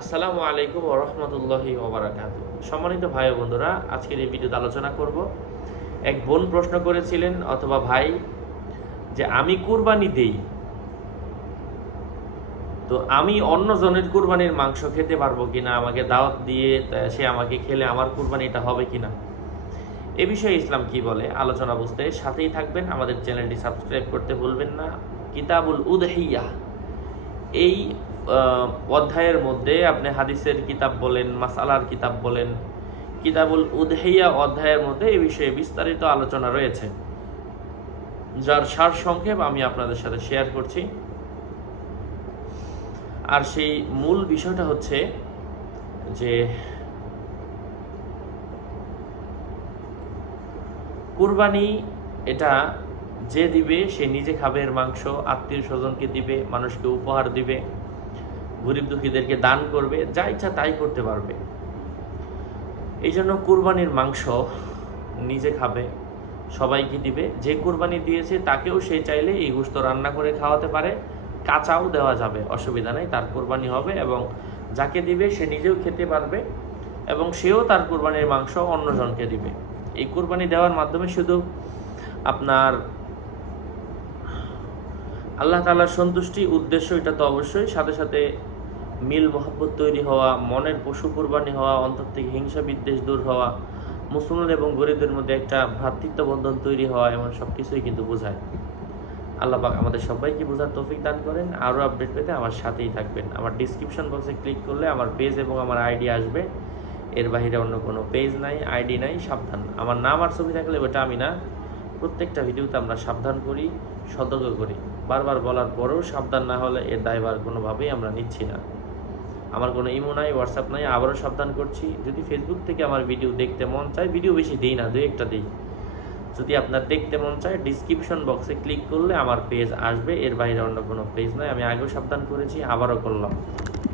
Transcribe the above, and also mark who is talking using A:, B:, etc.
A: আসসালামু আলাইকুম ওরহমতুল্লাহি ওবরাকাত সম্মানিত ভাই বন্ধুরা, আজকের এই ভিডিওতে আলোচনা করব। এক বোন প্রশ্ন করেছিলেন অথবা ভাই যে, আমি কুরবানি দেই, তো আমি অন্য জনের কুরবানির মাংস খেতে পারব কিনা? আমাকে দাওয়াত দিয়ে সে আমাকে খেলে আমার কুরবানিটা হবে কিনা? এ বিষয়ে ইসলাম কি বলে? আলোচনা বুঝতে সাথেই থাকবেন। আমাদের চ্যানেলটি সাবস্ক্রাইব করতে ভুলবেন না। কিতাবুল উদহিয়া। এই অধ্যায়ের মধ্যে আপনি হাদিসের কিতাব বলেন, মাসালার কিতাব বলেন, কিতাবুল উদহিয়া অধ্যায়ের মধ্যে এই বিষয়ে বিস্তারিত আলোচনা রয়েছে। যার সার সংক্ষেপ আমি আপনাদের সাথে শেয়ার করছি। আর সেই মূল বিষয়টা হচ্ছে যে কুরবানি এটা যে দিবে, সে নিজে খাবে এর মাংস, আত্মীয় স্বজনকে দিবে, মানুষকে উপহার দিবে। গরিব দুঃখীদেরকে দান করবে, যা ইচ্ছা তাই করতে পারবে। এই জন্য কুরবানির মাংস নিজে খাবে, সবাইকে দিবে। যে কুরবানি দিয়েছে তাকেও সে চাইলে এই গোস্ত রান্না করে খাওয়াতে পারে, কাঁচাও দেওয়া যাবে, অসুবিধা নেই, তার কোরবানি হবে এবং যাকে দিবে সে নিজেও খেতে পারবে এবং সেও তার কোরবানির মাংস অন্যজনকে দিবে। এই কোরবানি দেওয়ার মাধ্যমে শুধু আপনার আল্লাহ তাআলার সন্তুষ্টি, উদ্দেশ্য এটা তো অবশ্যই, সাথে সাথে মিল মহব্বত তৈরি হওয়া, মনের পশু কুরবানি হওয়া, অন্তর থেকে হিংসা বিদ্বেষ দূর হওয়া, মুসলমান এবং গরিবদের মধ্যে একটা ভ্রাতৃত্ব বন্ধন তৈরি হওয়া এমন সব কিছুই কিন্তু বোঝায়। আল্লাহ পাক আমাদের সবাইকে বোঝার তৌফিক দান করেন। আরও আপডেট পেতে আমার সাথেই থাকবেন। আমার ডিসক্রিপশন বক্সে ক্লিক করলে আমার পেজ এবং আমার আইডি আসবে। এর বাইরে অন্য কোনো পেজ নাই আইডি নাই, সাবধান। আমার নাম আর ছবি থাকলে ওটা আমি না। প্রত্যেকটা ভিডিওতে আমরা সাবধান করি, সতর্ক করি। বারবার বলার পরেও সাবধান না হলে এর দায়ভার কোনোভাবেই আমরা নিচ্ছি না। আমার কোনো ইমো নাই হোয়াটসঅ্যাপ নাই, আবারও সাবধান করছি। যদি ফেসবুক থেকে আমার ভিডিও দেখতে মন চায় ভিডিও বেশি দিই না দু একটা দিই। যদি আপনার দেখতে মন চায় ডিসক্রিপশন বক্সে ক্লিক করলে আমার পেজ আসবে, এর বাইরে অন্য কোনো পেজ নয় আমি আগেও সাবধান করেছি, আবারও করলাম।